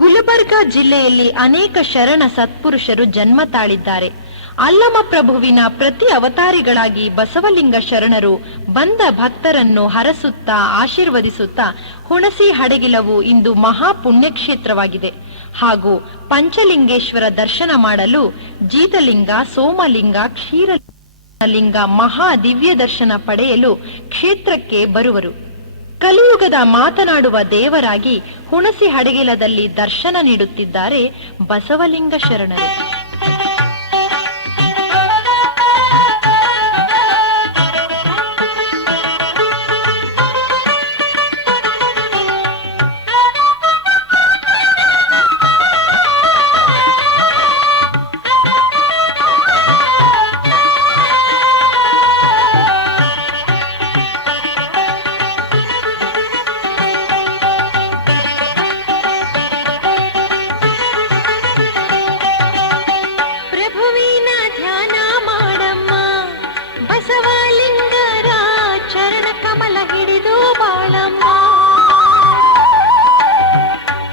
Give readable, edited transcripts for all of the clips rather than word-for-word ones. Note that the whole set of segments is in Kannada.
ಗುಲ್ಬರ್ಗಾ ಜಿಲ್ಲೆಯಲ್ಲಿ ಅನೇಕ ಶರಣ ಸತ್ಪುರುಷರು ಜನ್ಮ ತಾಳಿದ್ದಾರೆ. ಅಲ್ಲಮ ಪ್ರಭುವಿನ ಪ್ರತಿ ಅವತಾರಿಗಳಾಗಿ ಬಸವಲಿಂಗ ಶರಣರು ಬಂದ ಭಕ್ತರನ್ನು ಹರಸುತ್ತಾ ಆಶೀರ್ವದಿಸುತ್ತಾ ಹುಣಸಿ ಹಡಗಿಲವು ಇಂದು ಮಹಾ ಪುಣ್ಯಕ್ಷೇತ್ರವಾಗಿದೆ. ಹಾಗೂ ಪಂಚಲಿಂಗೇಶ್ವರ ದರ್ಶನ ಮಾಡಲು ಜೀತಲಿಂಗ, ಸೋಮಲಿಂಗ, ಕ್ಷೀರಲಿಂಗ ಮಹಾ ದಿವ್ಯ ದರ್ಶನ ಪಡೆಯಲು ಕ್ಷೇತ್ರಕ್ಕೆ ಬರುವರು. ಕಲಿಯುಗದ ಮಾತನಾಡುವ ದೇವರಾಗಿ ಹುಣಸಿ ಹಡಗಿಲದಲ್ಲಿ ದರ್ಶನ ನೀಡುತ್ತಿದ್ದಾರೆ ಬಸವಲಿಂಗ ಶರಣರು.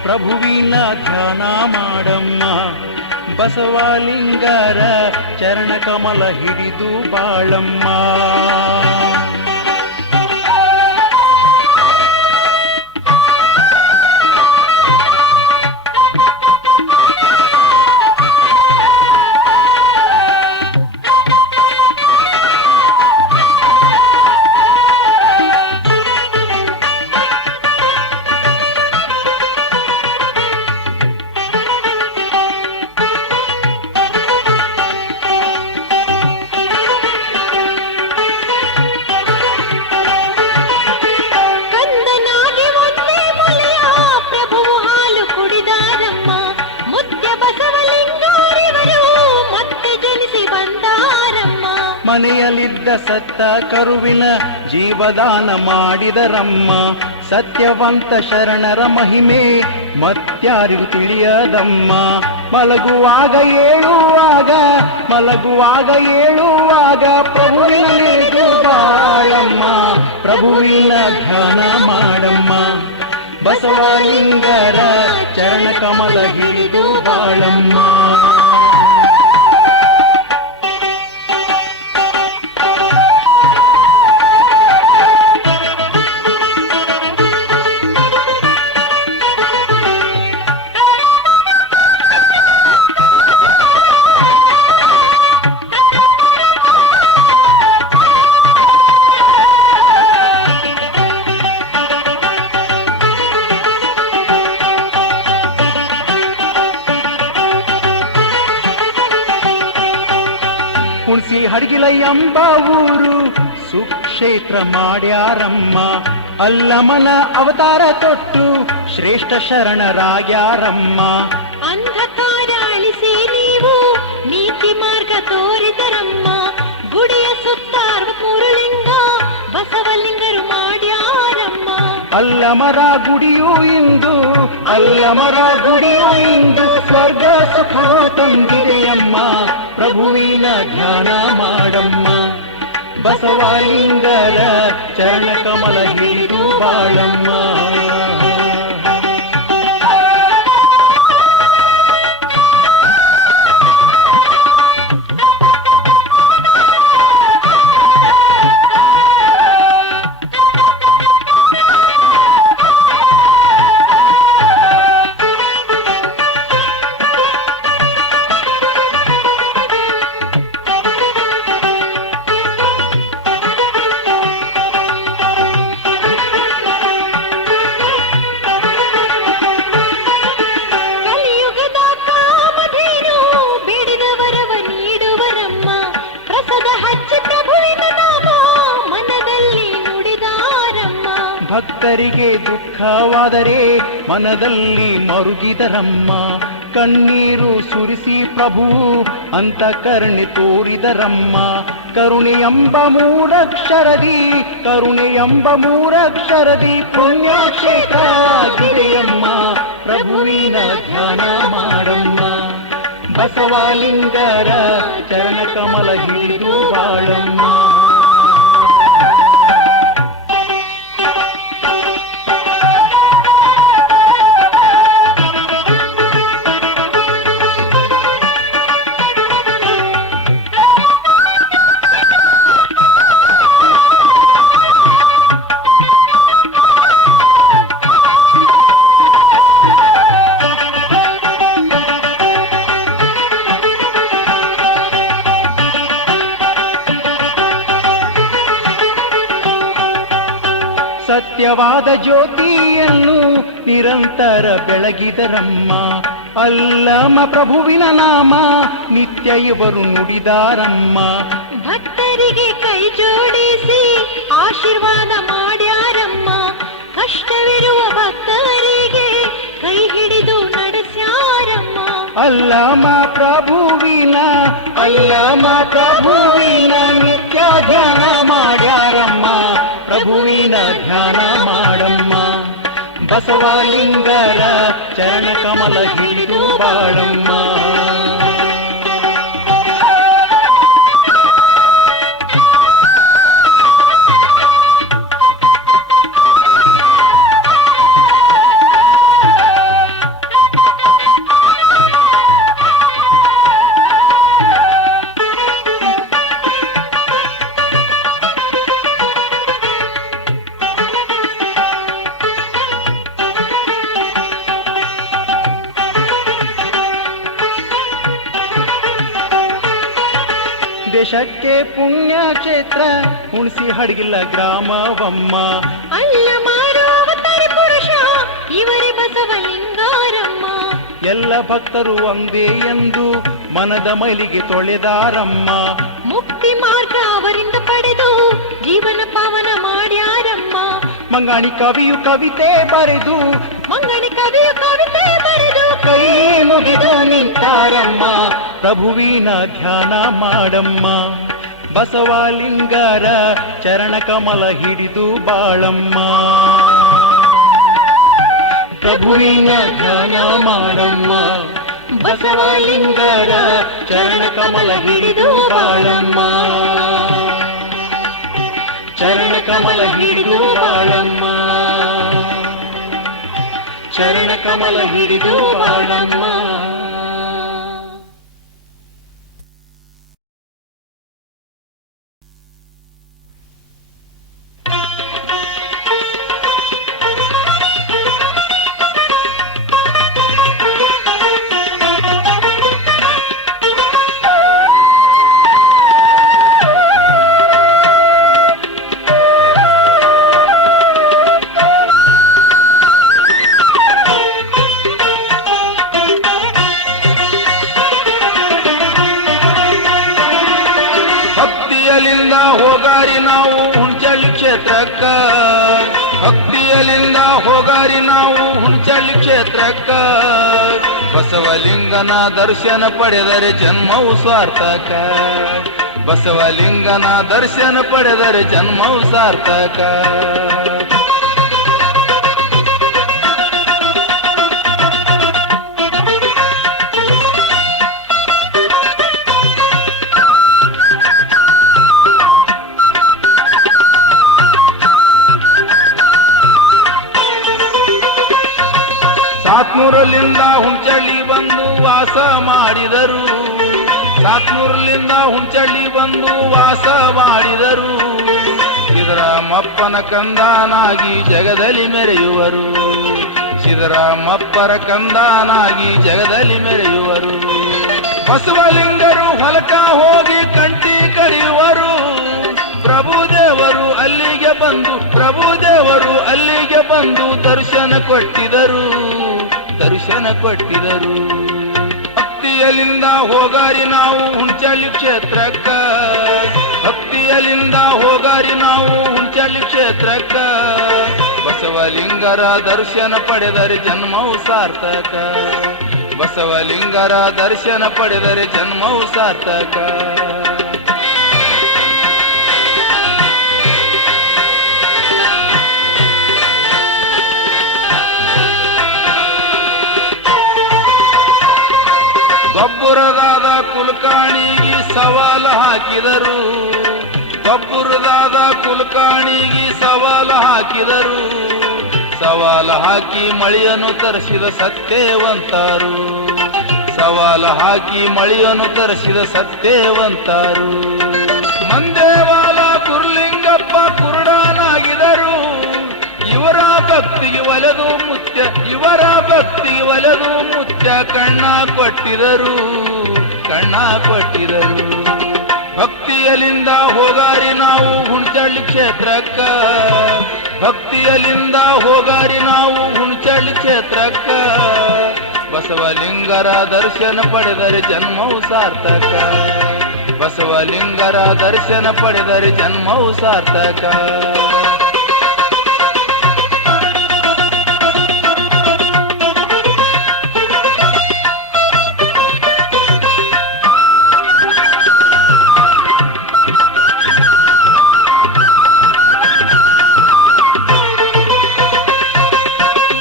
ಪ್ರಭುವಿನ ಧ್ಯಾನ ಮಾಡಮ್ಮ, ಬಸವಲಿಂಗರ ಚರಣ ಕಮಲ ಹಿಡಿದು ಬಾಳಮ್ಮ. ಮನೆಯಲ್ಲಿದ್ದ ಸತ್ತ ಕರುವಿನ ಜೀವದಾನ ಮಾಡಿದರಮ್ಮ. ಸತ್ಯವಂತ ಶರಣರ ಮಹಿಮೆ ಮತ್ಯಾರಿಗೂ ತಿಳಿಯದಮ್ಮ. ಮಲಗುವಾಗ ಏಳುವಾಗ ಪ್ರಭುವಿನ ನೆನೆದು ಬಾಳಮ್ಮ. ಪ್ರಭುವಿನ ಧ್ಯಾನ ಮಾಡಮ್ಮ, ಬಸವಲಿಂಗರ ಚರಣ ಕಮಲ ಹಿಡಿದು ಬಾಳಮ್ಮ. ಹುಣಸಿ ಹಡಗಿಲ ಎಂಬ ಊರು ಸುಕ್ಷೇತ್ರ ಮಾಡ್ಯಾರಮ್ಮ. ಅಲ್ಲಮನ ಅವತಾರ ತೊಟ್ಟು ಶ್ರೇಷ್ಠ ಶರಣರಾಗ್ಯಾರಮ್ಮ. ಅಂಧಕಾರ ಅಳಿಸಿ ನೀವು ನೀತಿ ಮಾರ್ಗ ತೋರಿದರಮ್ಮ. ಗುಡಿಯ ಸುತ್ತ 63 ಲಿಂಗ ಬಸವಲಿಂಗರು ಮಾಡ್ಯಾರಮ್ಮ. ಅಲ್ಲಮರ ಗುಡಿಯು ಇಂದು ಸ್ವರ್ಗ ಸುಖ ತಂದಿದೆಯಮ್ಮ. ಪ್ರಭುವಿನ ಧ್ಯಾನ ಮಾಡಮ್ಮ, ಬಸವಲಿಂಗರ ಚರಣ ಕಮಲ ಹಿಡಿದು ಬಾಳಮ್ಮ. ಭಕ್ತರಿಗೆ ದುಃಖವಾದರೆ ಮನದಲ್ಲಿ ಮರುಗಿದರಮ್ಮ. ಕಣ್ಣೀರು ಸುರಿಸಿ ಪ್ರಭು ಅಂತ ಕರುಣೆ ತೋರಿದರಮ್ಮ. ಕರುಣೆಯೆಂಬ ಮೂರಕ್ಷರದಿ ಪುಣ್ಯಕ್ಷೇತ್ರ ಆಗಿದೆಯಮ್ಮ. ಪ್ರಭುವಿನ ಧ್ಯಾನ ಮಾಡಮ್ಮ, ಬಸವಲಿಂಗರ ಚರಣ ಕಮಲ ಹಿಡಿದು ಬಾಳಮ್ಮ. ಸತ್ಯವಾದ ಜ್ಯೋತಿಯನ್ನು ನಿರಂತರ ಬೆಳಗಿದರಮ್ಮ. ಅಲ್ಲಮ ಪ್ರಭುವಿನ ನಾಮ ನಿತ್ಯ ಇವರು ನುಡಿದಾರಮ್ಮ. ಭಕ್ತರಿಗೆ ಕೈ ಜೋಡಿಸಿ ಆಶೀರ್ವಾದ ಮಾಡ್ಯಾರಮ್ಮ. ಕಷ್ಟವಿರುವ ಭಕ್ತರಿಗೆ ಕೈ ಹಿಡಿದು ನಡೆಸ್ಯಾರಮ್ಮ. ಅಲ್ಲಮ ಪ್ರಭುವಿನ ನಿತ್ಯ ಧ್ಯಾನ ಮಾಡ್ಯಾರಮ್ಮ. ಪ್ರಭುವಿನ ಧ್ಯಾನ ಮಾಡಮ್ಮ. ಬಸವಲಿಂಗರ ಚರಣ ಕಮಲ ಹಿಡಿದು ಬಾಳಮ್ಮ. ದೇಶಕ್ಕೆ ಪುಣ್ಯ ಕ್ಷೇತ್ರ ಹುಣಸಿ ಹಡಗಿಲ್ಲ ಗ್ರಾಮವಮ್ಮ. ಅಲ್ಲ ಮಾರುವತರಿ ಪುರುಷ ಇವರೇ ಬಸವಲಿಂಗಾರಮ್ಮ. ಎಲ್ಲ ಭಕ್ತರು ಒಂದೇ ಎಂದು ಮನದ ಮೈಲಿಗೆ ತೊಳೆದಾರಮ್ಮ. ಮುಕ್ತಿ ಮಾರ್ಗ ಅವರಿಂದ ಪಡೆದು ಜೀವನ ಪಾವನ ಮಾಡ್ಯಾರಮ್ಮ. ಮಂಗಾಣಿ ಕವಿಯು ಕವಿತೆ ಬರೆದು ಕೈ ಮುಗಿದು ನಿಂತಾರಮ್ಮ. ಪ್ರಭುವಿನ ಧ್ಯಾನ ಮಾಡಮ್ಮ. ಬಸವಲಿಂಗರ ಚರಣ ಕಮಲ ಹಿಡಿದು ಬಾಳಮ್ಮ. ಪ್ರಭುವಿನ ಧ್ಯಾನ ಮಾಡಮ್ಮ. ಬಸವಲಿಂಗರ ಚರಣ ಕಮಲ ಹಿಡಿದು ಬಾಳಮ್ಮ. ಚರಣ ಕಮಲ ಹಿಡಿದು ಬಾಳಮ್ಮ. ಚರಣ ಕಮಲ ಹಿಡಿದು ಬಾಳಮ್ಮ. ಭಕ್ತಿಯಲಿಂದ ಹೋಗಾರಿ ನಾವು ಹುಣಚಳ್ಳಿ ಕ್ಷೇತ್ರಕ್ಕ. ಬಸವಲಿಂಗನ ದರ್ಶನ ಪಡೆದರೆ ಜನ್ಮವು ಸಾರ್ಥಕ. ಬಸವಲಿಂಗನ ದರ್ಶನ ಪಡೆದರೆ ಜನ್ಮವು ಸಾರ್ಥಕ. ಸಾತ್ನೂರಲ್ಲಿಂದ ಹುಣಚಳ್ಳಿ ಬಂದು ವಾಸ ಮಾಡಿದರು. ಸಾತ್ನೂರಲ್ಲಿಂದ ಹುಣಚಳ್ಳಿ ಬಂದು ವಾಸ ಮಾಡಿದರು. ಸಿದ್ದರಾಮಪ್ಪನ ಕಂದನಾಗಿ ಜಗದಲ್ಲಿ ಮೆರೆಯುವರು. ಸಿದ್ದರಾಮಪ್ಪರ ಕಂದನಾಗಿ ಜಗದಲ್ಲಿ ಮೆರೆಯುವರು. ಬಸವಲಿಂಗರು ಹೊಲಕ ಹೋಗಿ ಕಂಟಿ ಕಡಿಯುವರು. ಪ್ರಭುದೇವರು ಅಲ್ಲಿಗೆ ಬಂದು ದರ್ಶನ ಕೊಟ್ಟಿದರು. ಭಕ್ತಿಯಲಿಂದ ಹೋಗಾರಿ ನಾವು ಹುಣಚಳ್ಳಿ ಕ್ಷೇತ್ರಕ್ಕ. ಭಕ್ತಿಯಲಿಂದ ಹೋಗಾರಿ ನಾವು ಹುಣಚಳ್ಳಿ ಕ್ಷೇತ್ರಕ್ಕ. ಬಸವಲಿಂಗರ ದರ್ಶನ ಪಡೆದರೆ ಜನ್ಮವು ಸಾರ್ಥಕ. ಬಸವಲಿಂಗರ ದರ್ಶನ ಪಡೆದರೆ ಜನ್ಮವು ಸಾರ್ಥಕ. ಗೊಬ್ಬರದಾದ ಕುಲಕಾಣಿಗೆ ಸವಾಲು ಹಾಕಿದರು. ಗೊಬ್ಬರದಾದ ಕುಲಕಾಣಿಗೆ ಸವಾಲು ಹಾಕಿದರು. ಸವಾಲು ಹಾಕಿ ಮಳೆಯನ್ನು ತರಿಸಿದ ಸತ್ಯವಂತರು. ಸವಾಲು ಹಾಕಿ ಮಳೆಯನ್ನು ತರಿಸಿದ ಸತ್ಯವಂತರು. ಮಂದೇವಾಲ ಕುರುಲಿಂಗಪ್ಪ ಕುರುಡನಾಗಿದರು. ಇವರ ಭಕ್ತಿಗೆ ಒಲೆದು ಮುತ್ಯ ಕಣ್ಣ ಕೊಟ್ಟಿದರು. ಭಕ್ತಿಯಲಿಂದ ಹೋಗಾರಿ ನಾವು ಹುಣಚಳ್ಳಿ ಕ್ಷೇತ್ರಕ್ಕ, ಭಕ್ತಿಯಲಿಂದ ಹೋಗಾರಿ ನಾವು ಹುಣಚಳ್ಳಿ ಕ್ಷೇತ್ರಕ್ಕ. ಬಸವಲಿಂಗರ ದರ್ಶನ ಪಡೆದರೆ ಜನ್ಮವು ಸಾರ್ಥಕ, ಬಸವಲಿಂಗರ ದರ್ಶನ ಪಡೆದರೆ ಜನ್ಮವು ಸಾರ್ಥಕ.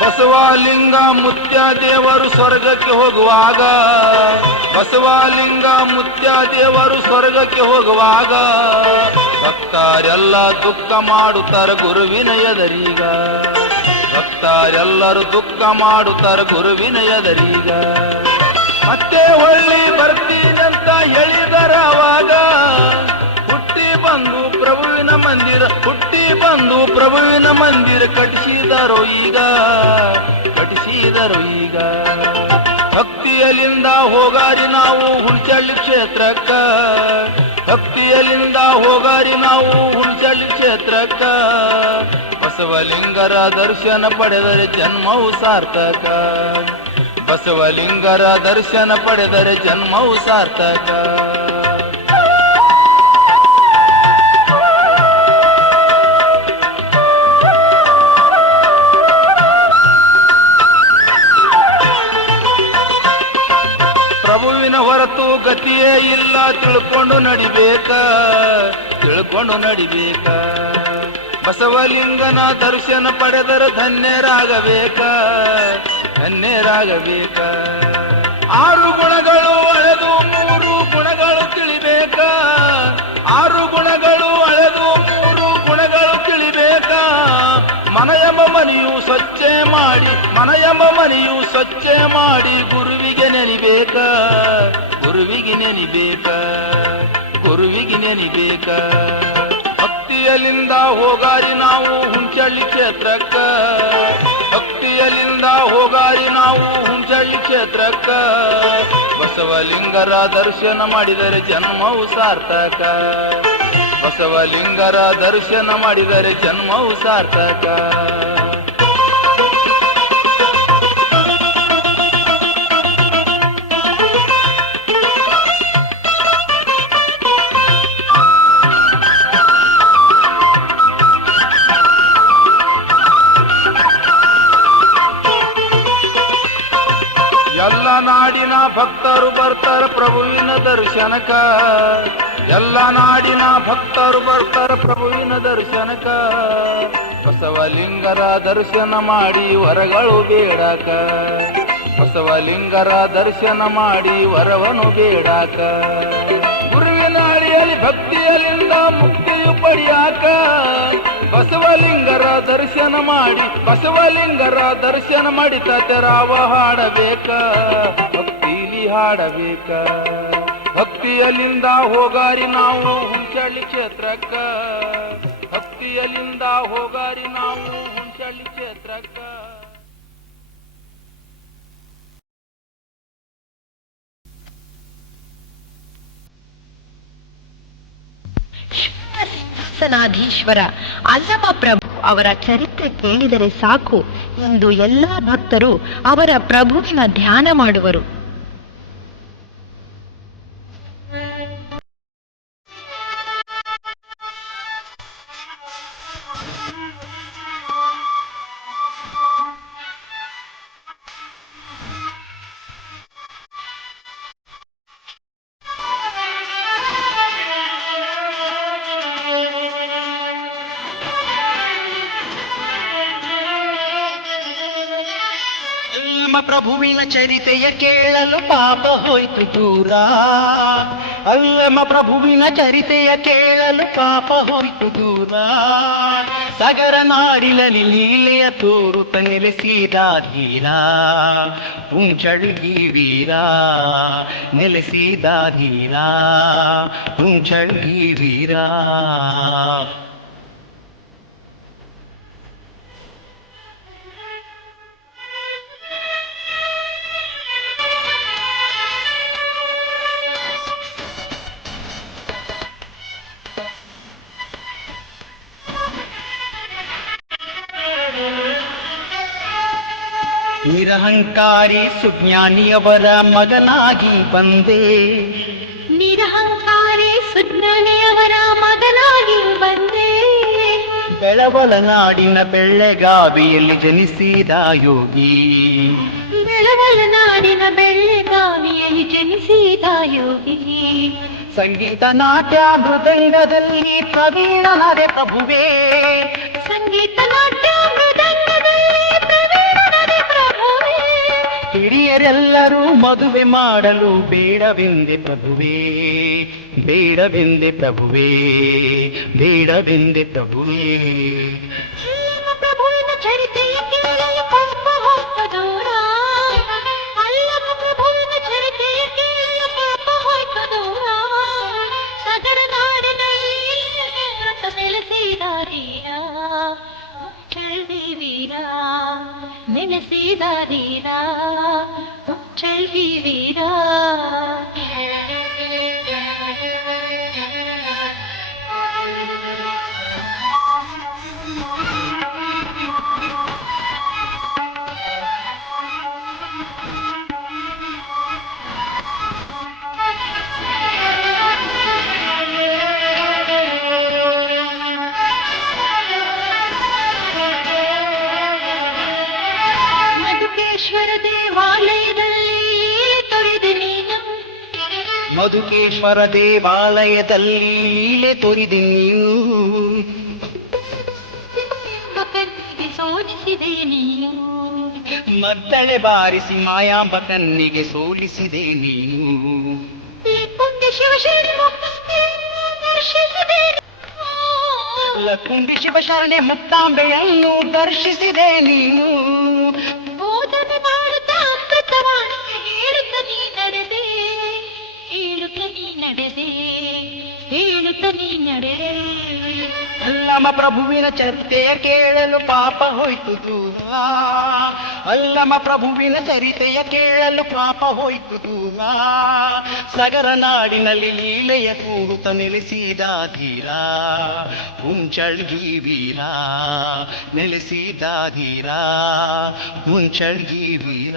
ಬಸವಲಿಂಗ ಮುತ್ಯ ದೇವರು ಸ್ವರ್ಗಕ್ಕೆ ಹೋಗುವಾಗ, ಬಸವಲಿಂಗ ಮುತ್ಯ ದೇವರು ಸ್ವರ್ಗಕ್ಕೆ ಹೋಗುವಾಗ ಭಕ್ತರೆಲ್ಲ ದುಃಖ ಮಾಡುತ್ತಾರೆ ಗುರುವಿನ ಎದರೀಗ, ಭಕ್ತರೆಲ್ಲರೂ ದುಃಖ ಮಾಡುತ್ತಾರೆ ಗುರುವಿನ ಎದರೀಗ. ಮತ್ತೆ ಹೊಳ್ಳಿ ಬರ್ತೀನಂತ ಹೇಳಿದರ ಅವಾಗ ಹುಟ್ಟಿ ಬಂದು ಪ್ರಭುವಿನ ಮಂದಿರ, ಹುಟ್ಟಿ ಬಂದು ಪ್ರಭುವಿನ ಮಂದಿರ ಕಟ್ಟಿಸಿದರು ಈಗ, ಕಟ್ಟಿಸಿದರು ಈಗ. ಭಕ್ತಿಯಲಿಂದ ಹೋಗಾರಿ ನಾವು ಹುಣಚಳ್ಳಿ ಕ್ಷೇತ್ರಕ್ಕ, ಭಕ್ತಿಯಲಿಂದ ಹೋಗಾರಿ ನಾವು ಹುಣಚಳ್ಳಿ ಕ್ಷೇತ್ರಕ್ಕ. ಬಸವಲಿಂಗರ ದರ್ಶನ ಪಡೆದರೆ ಜನ್ಮವು ಸಾರ್ಥಕ, ಬಸವಲಿಂಗರ ದರ್ಶನ ಪಡೆದರೆ ಜನ್ಮವು ಸಾರ್ಥಕ. ಪ್ರಭುವಿನ ಹೊರತು ಗತಿಯೇ ಇಲ್ಲ, ತಿಳ್ಕೊಂಡು ನಡಿಬೇಕ, ತಿಳ್ಕೊಂಡು ನಡಿಬೇಕ. ಬಸವಲಿಂಗನ ದರ್ಶನ ಪಡೆದರೆ ಧನ್ಯರಾಗಬೇಕ, ಧನ್ಯರಾಗಬೇಕ. 6 ಗುಣಗಳು ಅಳೆದು 3 ಗುಣಗಳು ತಿಳಿಬೇಕ, 6 ಗುಣಗಳು ಅಳೆದು 3 ಗುಣಗಳು ತಿಳಿಬೇಕ. ಮನ ಎಂಬ ಮನೆಯು ಸ್ವಚ್ಛ ಮಾಡಿ, ಮನ ಎಂಬ ಮನೆಯು ಸ್ವಚ್ಛ ಮಾಡಿ ಗುರುವಿಗೆ ನೆನಿಬೇಕ, ಗುರುವಿಗೆ ನೆನಿಬೇಕ, ಗುರುವಿಗೆ ನೆನಿಬೇಕ. ಭಕ್ತಿಯಲಿಂದ ಹೋಗಾರಿ ನಾವು ಹುಣಚಳ್ಳಿ ಕ್ಷೇತ್ರಕ್ಕ, ಭಕ್ತಿಯಲಿಂದ ಹೋಗಾರಿ ನಾವು ಹುಣಚಳ್ಳಿ ಕ್ಷೇತ್ರಕ್ಕ. ಬಸವಲಿಂಗರ ದರ್ಶನ ಮಾಡಿದರೆ ಜನ್ಮವು ಸಾರ್ಥಕ, ಬಸವಲಿಂಗರ ದರ್ಶನ ಮಾಡಿದರೆ ಜನ್ಮವು ಸಾರ್ಥಕ. ಎಲ್ಲ ನಾಡಿನ ಭಕ್ತರು ಬರ್ತಾರ ಪ್ರಭುವಿನ ದರ್ಶನಕ, ಎಲ್ಲ ನಾಡಿನ ಭಕ್ತರು ಬರ್ತಾರ ಪ್ರಭುವಿನ ದರ್ಶನಕ. ಬಸವಲಿಂಗರ ದರ್ಶನ ಮಾಡಿ ವರಗಳು ಬೇಡಾಕ, ಬಸವಲಿಂಗರ ದರ್ಶನ ಮಾಡಿ ವರವನು ಬೇಡಾಕ. ಗುರುವಿನ ಅಡಿಯಲ್ಲಿ ಭಕ್ತಿಯಲಿಂದ ಮುಕ್ತಿಯು ಪಡಿಯಾಕ. ಬಸವಲಿಂಗರ ದರ್ಶನ ಮಾಡಿ, ಬಸವಲಿಂಗರ ದರ್ಶನ ಮಾಡಿ ತತರಾವ ಹಾಡಬೇಕ, ಭಕ್ತಿಲಿ ಹಾಡಬೇಕ. ಭಕ್ತಿಯಲಿಂದ ಹೋಗಾರಿ ನಾವು ಹುಣಚಳ್ಳಿ ಕ್ಷೇತ್ರಕ್ಕ, ಭಕ್ತಿಯಲಿಂದ ಹೋಗಾರಿ ನಾವು ಹುಣಚಳ್ಳಿ ಕ್ಷೇತ್ರಕ್ಕ. ಸಿಂಹಾಸನಾಧೀಶ್ವರ ಅಲ್ಲಮ ಪ್ರಭು ಅವರ ಚರಿತ್ರೆ ಕೇಳಿದರೆ ಸಾಕು ಎಂದು ಎಲ್ಲ ಭಕ್ತರು ಅವರ ಪ್ರಭುವಿನ ಧ್ಯಾನ ಮಾಡುವರು. ಪ್ರಭುವಿನ ಚರಿತೆಯ ಕೇಳಲು ಪಾಪ ಹೋಯ್ತು ದೂರ, ಅಲ್ಲಮ ಪ್ರಭುವಿನ ಚರಿತೆಯ ಕೇಳಲು ಪಾಪ ಹೋಯ್ತು ದೂರ. ಸಗರ ನಾಡಿನಲ್ಲಿ ಲೀಲೆಯ ತೋರುತ್ತ ನೆಲೆಸಿದ ಧೀರ, ಹುಣಚಳ್ಳಿ ವೀರ, ನೆಲೆಸಿದ ಧೀರ, ಹುಣಚಳ್ಳಿ ವೀರ. ನಿರಹಂಕಾರಿ ಸುಜ್ಞಾನಿಯವರ ಮಗನಾಗಿ ಬಂದೆ. ನಿರಹಂಕಾರಿ ಸುಜ್ಞಾನಿಯವರ ಮಗನಾಗಿ ಬಂದೆ. ಬೆಳವಲನಾಡಿನ ಬೆಳ್ಳೆಗಾವಿಯಲ್ಲಿ ಜನಿಸಿದ ಯೋಗಿ. ಬೆಳವಲನಾಡಿನ ಬೆಳ್ಳೆಗಾವಿಯಲ್ಲಿ ಜನಿಸಿದ ಯೋಗಿ. ಸಂಗೀತ ನಾಟ್ಯ ಮೃದಂಗದಲ್ಲಿ ಪ್ರವೀಣನಾದೆ ಪ್ರಭುವೇ. ಸಂಗೀತ ನಾಟ್ಯ ಮೃದಂಗದಲ್ಲಿ ಪ್ರವೀಣನಾದೆ ಪ್ರಭುವೇ. ಹಿರಿಯರೆಲ್ಲರೂ ಮದುವೆ ಮಾಡಲು ಬೇಡವೆಂದೆ ಪ್ರಭುವೇ, ಬೇಡವೆಂದೆ ಪ್ರಭುವೇ, ಬೇಡವೆಂದೆ ಪ್ರಭುವೇ. ಪ್ರಭುವಿನ ಚರಿತೆಯ ಕೇಳಲು ಪಾಪ ಹೋಯ್ತು ದೂರ. ಅಲ್ಲಮ ಪ್ರಭುವಿನ ಚರಿತೆಯ ಕೇಳಲು ಪಾಪ ಹೋಯ್ತು ದೂರ. ಸಗರ ನಾಡಿನಲ್ಲಿ ವ್ರತ ನೆಲೆಸಿದ ಧೀರ. ಚಳ್ಳಿ ವೀರ ನೆಲೆಸಿದ ಧೀರ. ಚಳ್ಳಿ ವೀರ. ಮಧುಕೇಶ್ವರ ದೇವಾಲಯದಲ್ಲಿ ತೊರೆದೆ ನೀನು. ಮಧುಕೇಶ್ವರ ದೇವಾಲಯದಲ್ಲಿ ಲೀಲೆ ತೋರಿದೆ ನೀನು. ಮಕನಿಗೆ ಸೋಲಿಸಿದೆ ನೀನು. ಮದ್ದಳೆ ಬಾರಿಸಿ ಮಾಯಾಂಬ ಕಣ್ಣಿಗೆ ಸೋಲಿಸಿದೆ ನೀನು. ಪುಣ್ಯ ಶಿವಶರಣೆ ದರ್ಶಿಸಿದೆ. ಲಕ್ಕುಂಡಿ ಶಿವಶರಣೆ ಮುಕ್ತಾಂಬೆಯನ್ನು ದರ್ಶಿಸಿದೆ ನೀನು. ಬೋಧನೆ ಮಾಡುತ್ತಾ ಅಮೃತವಾಣಿ ಹೇಳುತ್ತ ನೀ ನಡೆದೆ. ಹೇಳುತ್ತ ನೀ ನಡೆದೆ. ಹೇಳುತ್ತ ನೀ ನಡೆದೆ. ಅಲ್ಲಮ ಪ್ರಭುವಿನ ಚರಿತೆಯ ಕೇಳಲು ಪಾಪ ಹೋಯ್ತು ದೂರ. ಅಲ್ಲಮ ಪ್ರಭುವಿನ ಚರಿತೆಯ ಕೇಳಲು ಪಾಪ ಹೋಯ್ತು ದೂರ. ಸಗರ ನಾಡಿನಲ್ಲಿ ಲೀಲೆಯ ಕೂಗುತ್ತ ನೆಲೆಸಿದ ಧೀರ. ಮುಂಚಳ್ಗಿ ವೀರ ನೆಲೆಸಿದ ಧೀರ. ಮುಂಚಳ್ಗಿ ವೀರ.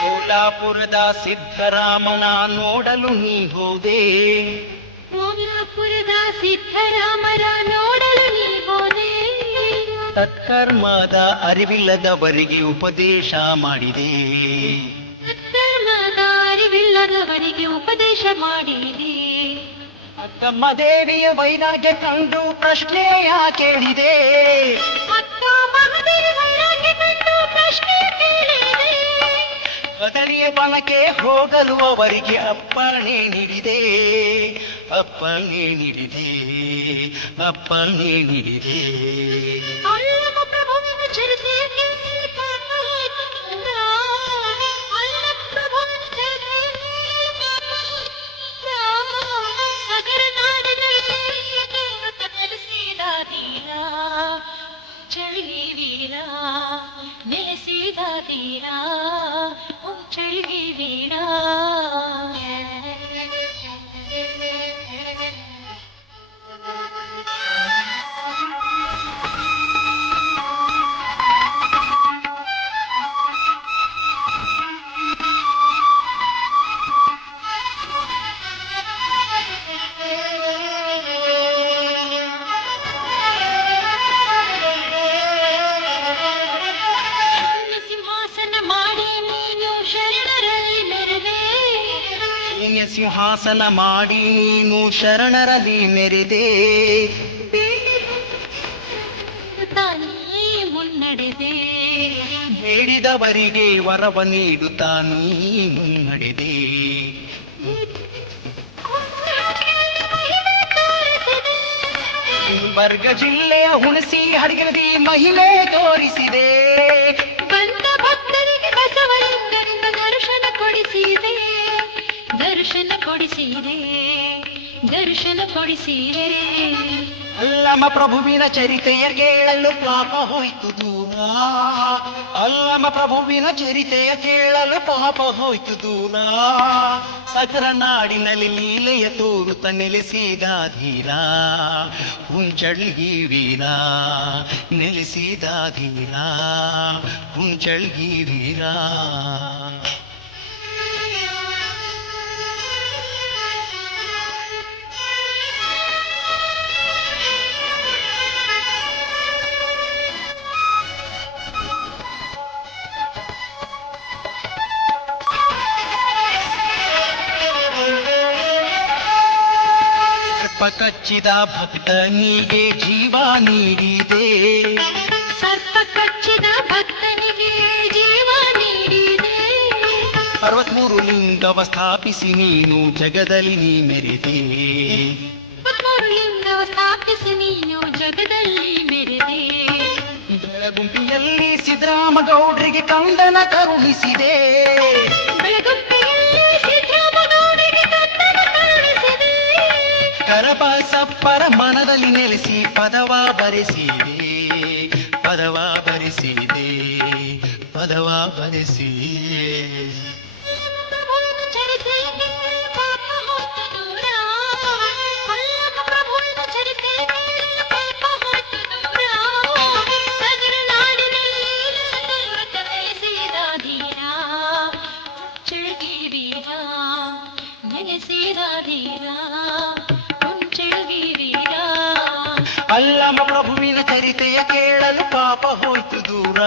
ಸೋಲಾಪುರದ ಸಿದ್ದರಾಮನ ನೋಡಲು ನೀ ಹೋದೆ. ಸೋಲಾಪುರದ ಸಿದ್ದರಾಮರ ನೋಡಲು ನೀ ಹೋದೆ. ತತ್ಕರ್ಮದ ಅರಿವಿಲ್ಲದವರಿಗೆ ಉಪದೇಶ ಮಾಡಿದೆ. ತತ್ಕರ್ಮದ ಅರಿವಿಲ್ಲದವರಿಗೆ ಉಪದೇಶ ಮಾಡಿದೆ. ಅಕ್ಕಮ್ಮ ದೇವಿಯ ವೈರಾಗ್ಯ ಕಂಡು ಪ್ರಶ್ನೆಯ ಕೇಳಿದೆ. ಅಕ್ಕ ಮಹಾದೇವಿ ವೈರಾಗ್ಯ ಕಂಡು ಪ್ರಶ್ನೆ ಕೇಳಿದೆ. ಬದಲಿಯ ಬನಕ್ಕೆ ಹೋಗಲು ಅವರಿಗೆ ಅಪ್ಪಣೆ ನೀಡಿದೆ. ಅಪ್ಪಣೆ ನೀಡಿದೆ. ಅಪ್ಪಣೆ ನೀಡಿದೆ. ಅಲ್ಲಮ ಪ್ರಭುವಿನ ಚರಿತೆಯ ಕೇಳಿ ಪಾಪ ಹೋಯ್ತು ದೂರ. ಅಲ್ಲಮ ಪ್ರಭುವಿನ ಚರಿತೆಯ ಕೇಳಿ ಪಾಪ ಹೋಯ್ತು ದೂರ. ಸಗರ ನಾಡಿನಲ್ಲಿ ವ್ರತ ನೆಲೆಸಿದ ಧೀರ. ಚಳ್ಳಿ ವೀರ ನೆಲೆಸಿದ ಧೀರ. ಚಳ್ಳಿ ವೀರ. ಸಿಂಹಾಸನ ಮಾಡಿ ನೀನು ಶರಣರಲ್ಲಿ ಮೆರೆದೆ. ತಾನೇ ಮುನ್ನಡೆದೆ. ಬೇಡಿದವರಿಗೆ ವರವ ನೀಡುತ್ತಾ ನೀ ಮುನ್ನಡೆದೆ. ಗುಲ್ಬರ್ಗ ಜಿಲ್ಲೆಯ ಹುಣಸಿ ಹಡಗಲಿ ಮಹಿಮೆ ತೋರಿಸಿದೆ. ಬಂದ ಭಕ್ತರಿಗೆ ಬಸವಲಿಂಗರಿಂದ ದರ್ಶನ ಕೊಡಿಸಿದೆ. ದರ್ಶನ ಕೊಡಿಸಿದೆ. ದರ್ಶನ ಕೊಡಿಸಿದೆ. ಅಲ್ಲಮ ಪ್ರಭುವಿನ ಚರಿತೆಯ ಕೇಳಲು ಪಾಪ ಹೋಯ್ತು ದೂರ. ಅಲ್ಲಮ ಪ್ರಭುವಿನ ಚರಿತೆಯ ಕೇಳಲು ಪಾಪ ಹೋಯ್ತು ದೂರ. ಸಗರ ನಾಡಿನಲ್ಲಿ ಲೀಲೆಯ ತೋರುತ್ತ ನೆಲೆಸಿದ ಧೀರ, ಹುಂಚಳ್ಗಿ ವೀರ ನೆಲೆಸಿದ ಧೀರ, ಹುಂಚಳ್ಗಿ ವೀರ. ಕಚ್ಚಿದ ಭಕ್ತನಿಗೆ ಜೀವ ನೀಡಿದೆ, ಸರ್ಪ ಕಚ್ಚಿದ ಭಕ್ತನಿಗೆ ಜೀವ ನೀಡಿದೆ. 63 ಲಿಂಗವ ಸ್ಥಾಪಿಸಿ ನೀನು ಜಗದಲ್ಲಿ ನೀ ಮೆರೆದೆ, 63 ಲಿಂಗವ ಸ್ಥಾಪಿಸಿ ನೀನು ಜಗದಲ್ಲಿ ಮೆರೆದೆ. ಬೆಳಗುಂಪಿಯಲ್ಲಿ ಸಿದ್ದರಾಮಗೌಡರಿಗೆ ಕಂದನ ಕರುಣಿಸಿದೆ, ಬೆಳಗುಂಪಿಯಲ್ಲಿ ಸಿದ್ದರಾಮಗೌಡರಿಗೆ ಕಂದನ ಕರುಣಿಸಿದೆ. ಕರಬಸಪ್ಪರ ಮನದಲ್ಲಿ ನೆಲೆಸಿ ಪದವ ಬರೆಸಿದೆ, ಪದವ ಬರೆಸಿದೆ, ಪದವ ಬರೆಸಿದೆ. ಅಲ್ಲಮ ಪ್ರಭುವಿನ ಚರಿತೆಯ ಕೇಳಲು ಪಾಪ ಹೋಯ್ತು ದೂರ,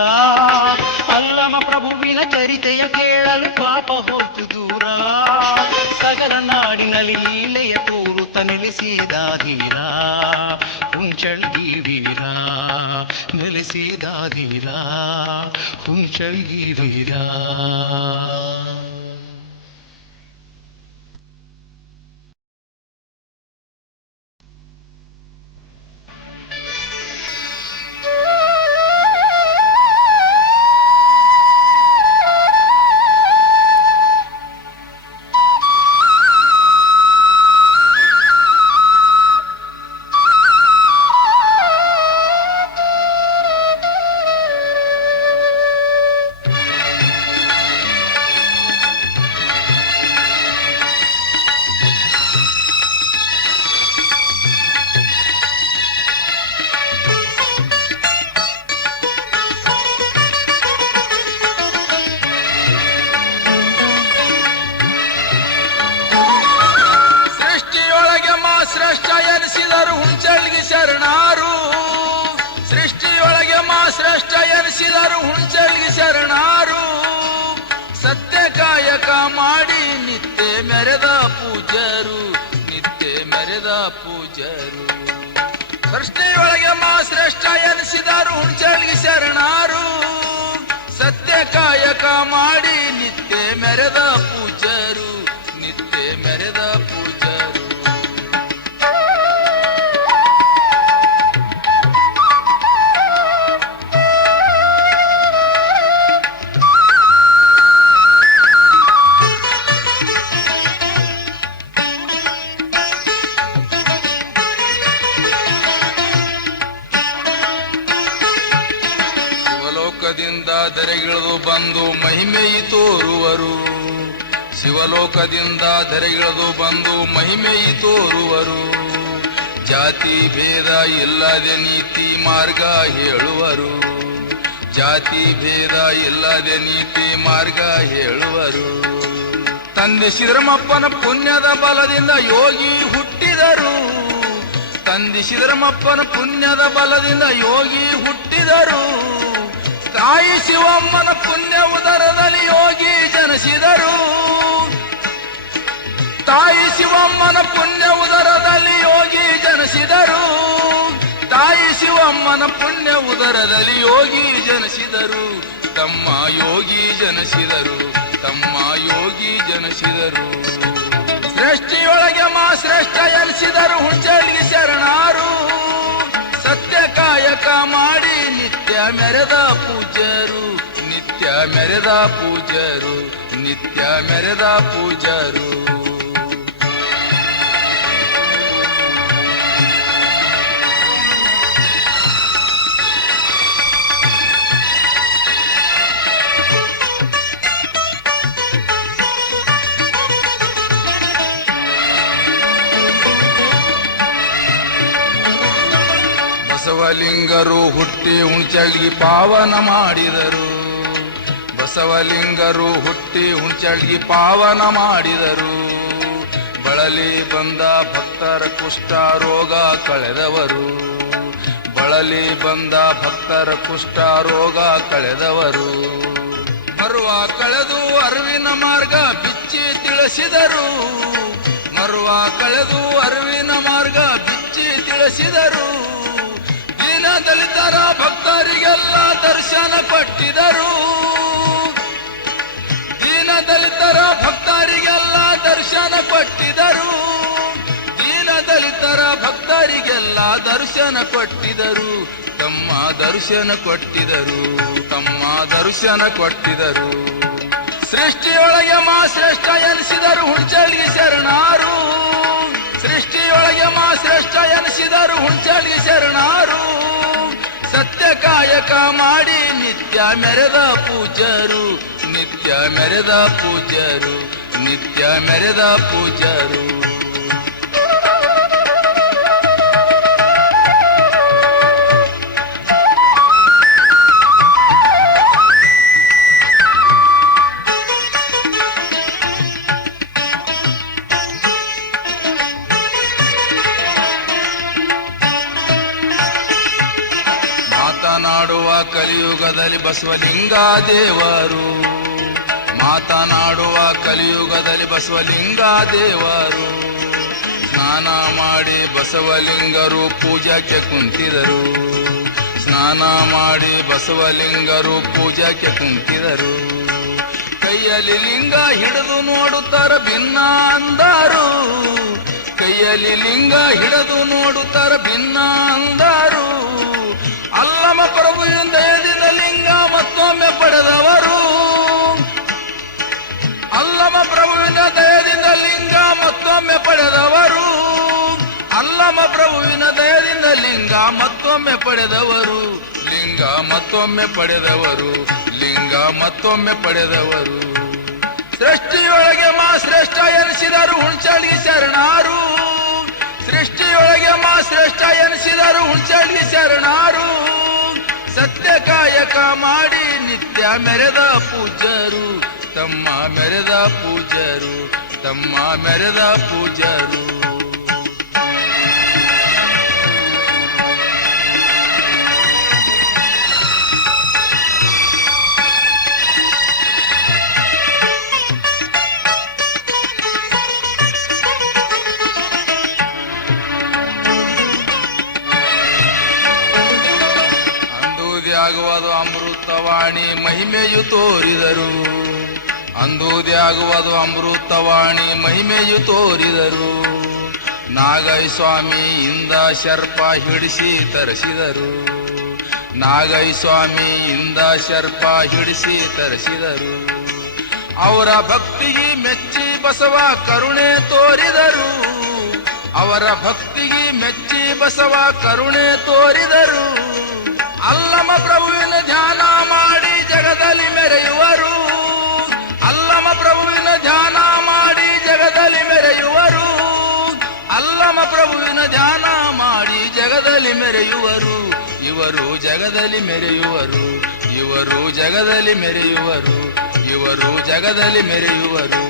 ಅಲ್ಲಮ ಪ್ರಭುವಿನ ಚರಿತೆಯ ಕೇಳಲು ಪಾಪ ಹೋಯ್ತು ದೂರ. ಸಗರ ನಾಡಿನಲ್ಲಿ ಲೀಲೆಯ ತೋರುತ್ತ ನೆಲೆಸಿದ ಧೀರ, ಹುಂಚಳ್ಗಿ ವೀರ ನೆಲೆಸಿದ ಧೀರ, ಹುಂಚಳ್ಗಿ ವೀರ. ಶರಣಾರು, ಸೃಷ್ಟಿಯೊಳಗೆ ಮಾ ಶ್ರೇಷ್ಠ ಎನಿಸಿದರು ಹುಂಚಳ್ಗಿ ಶರಣಾರು. ಸತ್ಯ ಕಾಯಕ ಮಾಡಿ ನಿತ್ಯ ಮೆರೆದ ಪೂಜರು, ನಿತ್ಯ ಮೆರೆದ ಪೂಜರು. ಸೃಷ್ಟಿಯೊಳಗೆ ಮಾ ಶ್ರೇಷ್ಠ ಎನಿಸಿದರು ಹುಂಚಳ್ಗಿ ಶರಣಾರು. ಸತ್ಯ ಕಾಯಕ ಮಾಡಿ ನಿತ್ಯ ಮೆರೆದ ಪೂಜರು, ನಿತ್ಯ ಮೆರೆದ ಪೂಜರು. ಶಿವಲೋಕದಿಂದ ಧರೆಗಿಳಿದು ಬಂದು ಮಹಿಮೆಯಿ ತೋರುವರು, ಶಿವಲೋಕದಿಂದ ಧರೆಗಿಳಿದು ಬಂದು ಮಹಿಮೆಯಿ ತೋರುವರು. ಜಾತಿ ಭೇದ ಇಲ್ಲದೆ ನೀತಿ ಮಾರ್ಗ ಹೇಳುವರು, ಜಾತಿ ಭೇದ ಇಲ್ಲದೆ ನೀತಿ ಮಾರ್ಗ ಹೇಳುವರು. ತಂದೆ ಸಿದ್ದರಾಮಪ್ಪನ ಪುಣ್ಯದ ಬಲದಿಂದ ಯೋಗಿ ಹುಟ್ಟಿದರು, ತಂದೆ ಸಿದ್ದರಾಮಪ್ಪನ ಪುಣ್ಯದ ಬಲದಿಂದ ಯೋಗಿ ಹುಟ್ಟಿದರು. ತಾಯಿ ಶಿವಮ್ಮನ ಪುಣ್ಯ ಉದರದಲ್ಲಿ ಯೋಗಿ ಜನಿಸಿದರು, ತಾಯಿ ಶಿವಮ್ಮನ ಪುಣ್ಯ ಉದರದಲ್ಲಿ ಯೋಗಿ ಜನಿಸಿದರು. ತಾಯಿ ಶಿವಮ್ಮನ ಪುಣ್ಯ ಉದರದಲ್ಲಿ ಯೋಗಿ ಜನಿಸಿದರು, ತಮ್ಮ ಯೋಗಿ ಜನಿಸಿದರು, ತಮ್ಮ ಯೋಗಿ ಜನಿಸಿದರು. ಸೃಷ್ಟಿಯೊಳಗೆ ಮಾ ಶ್ರೇಷ್ಠ ಎನಿಸಿದರು ಹುಂಚಳ್ಗಿ ಶರಣಾರು. ಸತ್ಯ ಕಾಯಕ ಮಾಡಿ ನಿತ್ಯ ಮೆರೆದ ಪೂಜರು, ನಿತ್ಯ ಮೆರೆದ ಪೂಜರು, ನಿತ್ಯ ಮೆರೆದ ಪೂಜರು. ಬಸವಲಿಂಗರು ಹುಟ್ಟಿ ಹುಂಚಳ್ಗಿ ಪಾವನ ಮಾಡಿದರು. ಬಸವಲಿಂಗರು ಹುಟ್ಟಿ ಹುಂಚಳ್ಗಿ ಪಾವನ ಮಾಡಿದರು. ಬಳಲಿ ಬಂದ ಭಕ್ತರ ಕುಷ್ಠ ರೋಗ ಕಳೆದವರು. ಬಳಲಿ ಬಂದ ಭಕ್ತರ ಕುಷ್ಠ ರೋಗ ಕಳೆದವರು. ಮರುವ ಕಳೆದು ಅರಿವಿನ ಮಾರ್ಗ ಬಿಚ್ಚಿ ತಿಳಿಸಿದರು. ಮರುವ ಕಳೆದು ಅರಿವಿನ ಮಾರ್ಗ ಬಿಚ್ಚಿ ತಿಳಿಸಿದರು. ದೀನ ದಲಿತರ ಭಕ್ತರಿಗೆಲ್ಲ ದರ್ಶನ ಕೊಟ್ಟಿದರು. ದೀನ ದಲಿತರ ಭಕ್ತರಿಗೆಲ್ಲ ದರ್ಶನ ಕೊಟ್ಟಿದರು. ದೀನ ದಲಿತರ ಭಕ್ತರಿಗೆಲ್ಲ ದರ್ಶನ ಕೊಟ್ಟಿದರು. ತಮ್ಮ ದರ್ಶನ ಕೊಟ್ಟಿದರು. ತಮ್ಮ ದರ್ಶನ ಕೊಟ್ಟಿದರು. ಸೃಷ್ಟಿಯೊಳಗೆ ಮಾ ಶ್ರೇಷ್ಠ ಎನಿಸಿದರು ಹುಂಚಳ್ಗಿ ಶರಣಾರು. ಸೃಷ್ಟಿಯೊಳಗೆ ಮಾ ಶ್ರೇಷ್ಠ ಎನಿಸಿದರು ಹುಂಚಳ್ಗಿ ಶರಣಾರು. ಸತ್ಯ ಕಾಯಕ ಮಾಡಿ ನಿತ್ಯ ಮೆರೆದ ಪೂಜರು. ನಿತ್ಯ ಮೆರೆದ ಪೂಜರು. ನಿತ್ಯ ಮೆರೆದ ಪೂಜರು. ಮಾತನಾಡುವ ಕಲಿಯುಗದಲ್ಲಿ ಬಸವಲಿಂಗ ದೇವರು. ಮಾತನಾಡುವ ಕಲಿಯುಗದಲ್ಲಿ ಬಸವಲಿಂಗ ದೇವರು. ಸ್ನಾನ ಮಾಡಿ ಬಸವಲಿಂಗರು ಪೂಜಾಕ್ಕೆ ಕುಂತಿದರು. ಸ್ನಾನ ಮಾಡಿ ಬಸವಲಿಂಗರು ಪೂಜಾಕ್ಕೆ ಕುಂತಿದರು. ಕೈಯಲ್ಲಿ ಲಿಂಗ ಹಿಡಿದು ನೋಡುತ್ತರ ಭಿನ್ನ ಅಂದರು. ಕೈಯಲ್ಲಿ ಲಿಂಗ ಹಿಡಿದು ನೋಡುತ್ತರ ಭಿನ್ನ ಅಂದರು. ಅಲ್ಲಮ ಪ್ರಭುವಿನ ದಯದಿಂದ ಲಿಂಗ ಮತ್ತೊಮ್ಮೆ ಪಡೆದವರು. ಅಲ್ಲಮ ಪ್ರಭುವಿನ ದಯದಿಂದ ಲಿಂಗ ಮತ್ತೊಮ್ಮೆ ಪಡೆದವರು. ಅಲ್ಲಮ ಪ್ರಭುವಿನ ದಯದಿಂದ ಲಿಂಗ ಮತ್ತೊಮ್ಮೆ ಪಡೆದವರು. ಲಿಂಗ ಮತ್ತೊಮ್ಮೆ ಪಡೆದವರು. ಲಿಂಗ ಮತ್ತೊಮ್ಮೆ ಪಡೆದವರು. ಸೃಷ್ಟಿಯೊಳಗೆ ಮಾ ಶ್ರೇಷ್ಠ ಎನಿಸಿದರು ಹುಂಚಳ್ಗಿ ಶರಣಾರು. ಸೃಷ್ಟಿಯೊಳಗೆ ಮಾ ಶ್ರೇಷ್ಠ ಎನಿಸಿದರು ಹುಂಚಳ್ಗಿ ಶರಣಾರು. ಸತ್ಯ ಕಾಯಕ ಮಾಡಿ ನಿತ್ಯ ಮೆರೆದ ಪೂಜರು. ತಮ್ಮ ಮೆರೆದ ಪೂಜರು. ತಮ್ಮ ಮೆರೆದ ಪೂಜರು. ಆಗುವುದು ಅಮೃತವಾಣಿ ಮಹಿಮೆಯು ತೋರಿದರು. ಅಂದೂದೇ ಆಗುವುದು ಅಮೃತವಾಣಿ ಮಹಿಮೆಯು ತೋರಿದರು. ನಾಗೈ ಸ್ವಾಮಿಯಿಂದ ಶರ್ಪ ಹಿಡಿಸಿ ತರಿಸಿದರು. ನಾಗೈ ಸ್ವಾಮಿಯಿಂದ ಶರ್ಪ ಹಿಡಿಸಿ ತರಿಸಿದರು. ಅವರ ಭಕ್ತಿಗೆ ಮೆಚ್ಚಿ ಬಸವ ಕರುಣೆ ತೋರಿದರು. ಅವರ ಭಕ್ತಿಗೆ ಮೆಚ್ಚಿ ಬಸವ ಕರುಣೆ ತೋರಿದರು. ಅಲ್ಲಮ ಪ್ರಭುವಿನ ಧ್ಯಾನ ಮಾಡಿ ಜಗದಲ್ಲಿ ಮೆರೆಯುವರು. ಅಲ್ಲಮ ಪ್ರಭುವಿನ ಧ್ಯಾನ ಮಾಡಿ ಜಗದಲ್ಲಿ ಮೆರೆಯುವರು. ಅಲ್ಲಮ ಪ್ರಭುವಿನ ಧ್ಯಾನ ಮಾಡಿ ಜಗದಲ್ಲಿ ಮೆರೆಯುವರು. ಇವರು ಜಗದಲ್ಲಿ ಮೆರೆಯುವರು. ಇವರು ಜಗದಲ್ಲಿ ಮೆರೆಯುವರು. ಇವರು ಜಗದಲ್ಲಿ ಮೆರೆಯುವರು.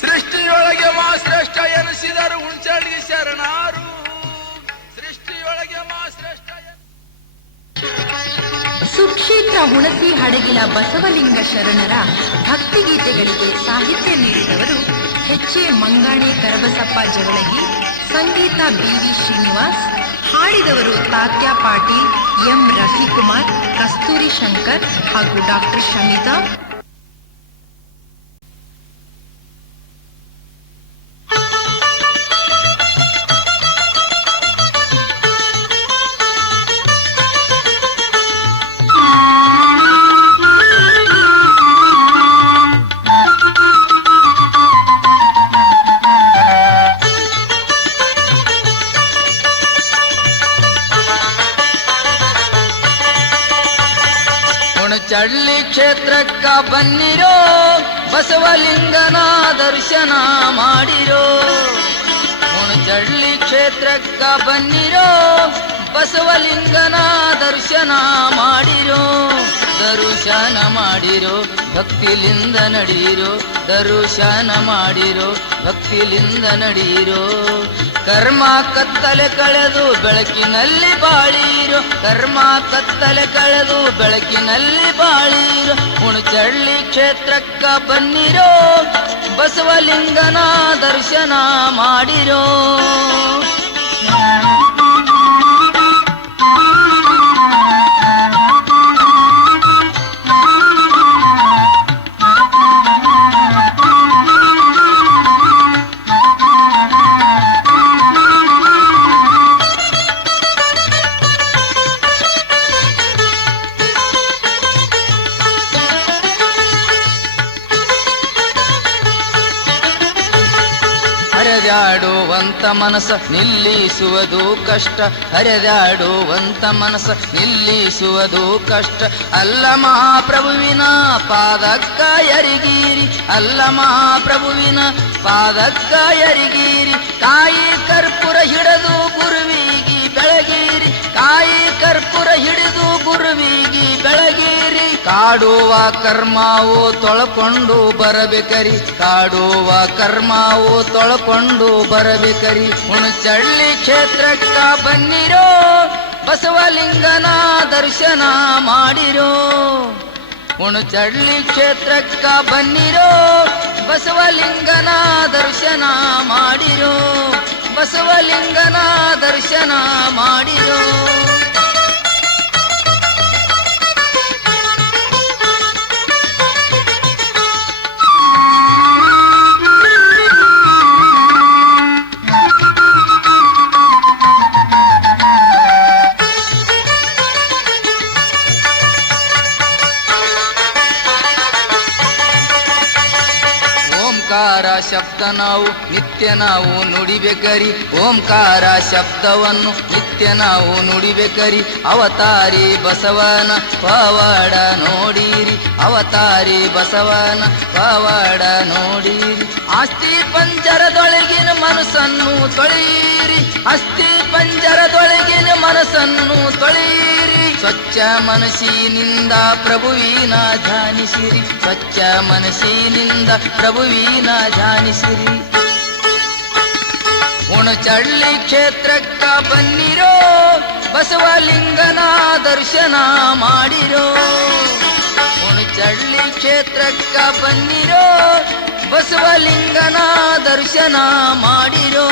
ಸೃಷ್ಟಿಯೊಳಗೆ ಮಾ ಶ್ರೇಷ್ಠ ಎನಿಸಿದರು ಹುಂಚಳ್ಗಿ ಶರಣಾರು. ಸೃಷ್ಟಿಯೊಳಗೆ ಮಾ ಶ್ರೇಷ್ಠ. ಸುಕ್ಷೇತ್ರ ಹುಣಸಿ ಹಡಗಿಲ ಬಸವಲಿಂಗ ಶರಣರ ಭಕ್ತಿಗೀತೆಗಳಿಗೆ ಸಾಹಿತ್ಯ ನೀಡಿದವರು ಎಚ್.ಎ. ಮಂಗಾಣಿ ಕರಬಸಪ್ಪ ಜಗಳಗಿ, ಸಂಗೀತ ಬಿ.ವಿ. ಶ್ರೀನಿವಾಸ್, ಹಾಡಿದವರು ತಾತ್ಯ ಪಾಟೀಲ್, ಎಂ. ರಫಿಕುಮಾರ್, ಕಸ್ತೂರಿ ಶಂಕರ್ ಹಾಗೂ ಡಾಕ್ಟರ್ ಶಮಿತಾ. ಚಳ್ಳಿ ಕ್ಷೇತ್ರಕ್ಕ ಬನ್ನಿರೋ ಬಸವಲಿಂಗನ ದರ್ಶನ ಮಾಡಿರೋ. ಹುಣಚಳ್ಳಿ ಕ್ಷೇತ್ರಕ್ಕ ಬನ್ನಿರೋ, ಬಸವಲಿಂಗನ ದರ್ಶನ ಮಾಡಿರೋ, ದರ್ಶನ ಮಾಡಿರೋ, ಭಕ್ತಿಲಿಂದ ನಡೀರೋ, ದರ್ಶನ ಮಾಡಿರೋ, ಭಕ್ತಿಲಿಂದ ನಡೀರೋ. ಕರ್ಮ ಕತ್ತಲೆ ಕಳೆದು ಬೆಳಕಿನಲ್ಲಿ ಬಾಳೀರೋ, ಕರ್ಮ ಕತ್ತಲೆ ಕಳೆದು ಬೆಳಕಿನಲ್ಲಿ ಬಾಳೀರೋ. ಹುಣಚಳ್ಳಿ ಕ್ಷೇತ್ರಕ್ಕ ಬನ್ನಿರೋ, ಬಸವಲಿಂಗನ ದರ್ಶನ ಮಾಡಿರೋ. ಹರಿದಾಡುವಂತ ಮನಸ್ಸ ನಿಲ್ಲಿಸುವುದು ಕಷ್ಟ, ಹರಿದಾಡುವಂತ ಮನಸ್ಸ ನಿಲ್ಲಿಸುವುದು ಕಷ್ಟ. ಅಲ್ಲ ಮಹಾಪ್ರಭುವಿನ ಪಾದಕ್ಕ ಯರಿಗಿರಿ, ಅಲ್ಲ ಮಹಾಪ್ರಭುವಿನ ಪಾದಕ್ಕ ಯರಿಗಿರಿ. ಕಾಯಿ ಕರ್ಪೂರ ಹಿಡಿದು ಗುರುವಿಗಿ ಬೆಳಗಿರಿ, ಕಾಯಿ ಕರ್ಪೂರ ಹಿಡಿದು ಗುರುವಿಗಿ ಬೆಳಗಿರಿ. ಕಾಡುವ ಕರ್ಮವು ತೊಳಕೊಂಡು ಬರಬೇಕರಿ, ಕಾಡುವ ಕರ್ಮವು ತೊಳಕೊಂಡು ಬರಬೇಕರಿ. ಹುಣಚಳ್ಳಿ ಕ್ಷೇತ್ರಕ್ಕ ಬನ್ನಿರೋ, ಬಸವಲಿಂಗನ ದರ್ಶನ ಮಾಡಿರೋ. ಹುಣಚಳ್ಳಿ ಕ್ಷೇತ್ರಕ್ಕ ಬನ್ನಿರೋ, ಬಸವಲಿಂಗನ ದರ್ಶನ ಮಾಡಿರೋ, ಬಸವಲಿಂಗನ ದರ್ಶನ ಮಾಡಿರೋ. ಓಂಕಾರ ಶಬ್ದ ನಾವು ನಿತ್ಯ ನಾವು ನುಡಿಬೇಕರಿ, ಓಂಕಾರ ಶಬ್ದವನ್ನು ನಿತ್ಯ ನಾವು ನುಡಿಬೇಕರಿ. ಅವತಾರಿ ಬಸವನ ಪವಾಡ ನೋಡಿರಿ, ಅವತಾರಿ ಬಸವನ ಪವಾಡ ನೋಡಿರಿ. ಅಸ್ಥಿ ಪಂಜರದೊಳಗಿನ ಮನಸ್ಸನ್ನು ತೊಳೆಯಿರಿ, ಅಸ್ಥಿ ಪಂಜರದೊಳಗಿನ ಮನಸ್ಸನ್ನು ತೊಳೆಯಿರಿ. ಸ್ವಚ್ಛ ಮನಸ್ಸಿನಿಂದ ಪ್ರಭುವಿನ ಧ್ಯಾನಿಸಿರಿ, ಸ್ವಚ್ಛ ಮನಸ್ಸಿನಿಂದ ಪ್ರಭುವಿನ ಧ್ಯಾನಿಸಿರಿ. ಹುಣಚಳ್ಳಿ ಕ್ಷೇತ್ರಕ್ಕ ಬನ್ನಿರೋ, ಬಸವಲಿಂಗನ ದರ್ಶನ ಮಾಡಿರೋ. ಹುಣಚಳ್ಳಿ ಕ್ಷೇತ್ರಕ್ಕ ಬನ್ನಿರೋ, ಬಸವಲಿಂಗನ ದರ್ಶನ ಮಾಡಿರೋ.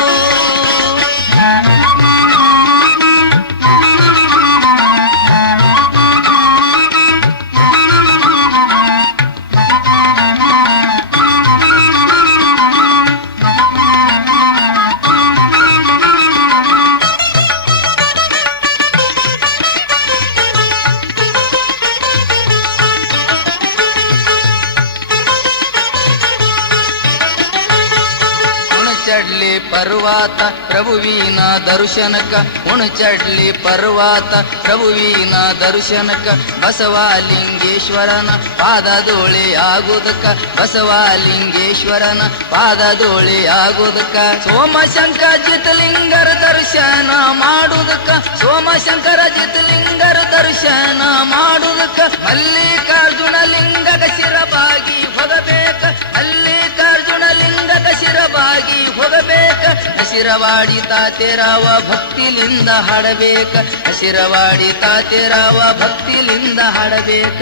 ಹುಣಚಡ್ಲಿ ಪರ್ವತ ಪ್ರಭುವಿನ ದರ್ಶನಕ, ಹುಣಚಡ್ಲಿ ಪರ್ವತ ಪ್ರಭುವಿನ ದರ್ಶನಕ. ಬಸವಲಿಂಗೇಶ್ವರನ ಪಾದದೋಳೆ ಆಗುದಕ್ಕ, ಬಸವಲಿಂಗೇಶ್ವರನ ಪಾದದೋಳೆ ಆಗುದಕ್ಕ. ಸೋಮಶಂಕರ ಜಿತಲಿಂಗರ ದರ್ಶನ ಮಾಡುದಕ್ಕ, ಸೋಮಶಂಕರ ಜಿತಲಿಂಗರ ದರ್ಶನ ಮಾಡುದಕ್ಕ. ಮಲ್ಲಿಕಾರ್ಜುನ ಲಿಂಗದ ಶಿರಬಾಗಿ ಹೋಗಬೇಕ, ಮಲ್ಲಿಕಾರ್ಜುನ ಲಿಂಗದ ಶಿರಬಾಗಿ ಹೋಗಬೇಕ. ಹಸಿರವಾಡಿ ತಾತೆರಾವ ಭಕ್ತಿಲಿಂದ ಹಾಡಬೇಕ, ಹಸಿರವಾಡಿ ತಾತೆರಾವ ಭಕ್ತಿಲಿಂದ ಹಾಡಬೇಕ.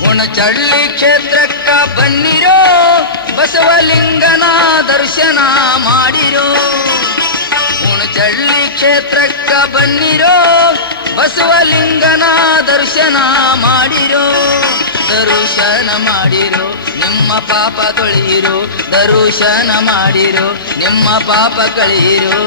ಹುಣಚಳ್ಳಿ ಕ್ಷೇತ್ರಕ್ಕ ಬನ್ನಿರೋ, ಬಸವಲಿಂಗನ ದರ್ಶನ ಮಾಡಿರೋ. ಹುಣಚಳ್ಳಿ ಕ್ಷೇತ್ರಕ್ಕ ಬನ್ನಿರೋ, ಬಸವಲಿಂಗನ ದರ್ಶನ ಮಾಡಿರೋ. ದರ್ಶನ ಮಾಡಿರೋ, ನಿಮ್ಮ ಪಾಪ ತೊಳೆಯಿರೋ, ದರ್ಶನ ಮಾಡಿರೋ, ನಿಮ್ಮ ಪಾಪ ಕಳೆಯಿರೋ.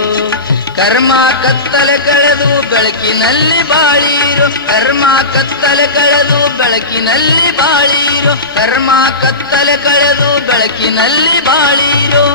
ಕರ್ಮ ಕತ್ತಲೆ ಕಳೆದು ಬೆಳಕಿನಲ್ಲಿ ಬಾಳೀರೋ, ಕರ್ಮ ಕತ್ತಲೆ ಕಳೆದು ಬೆಳಕಿನಲ್ಲಿ ಬಾಳೀರೋ, ಕರ್ಮ ಕತ್ತಲೆ ಕಳೆದು ಬೆಳಕಿನಲ್ಲಿ ಬಾಳೀರೋ.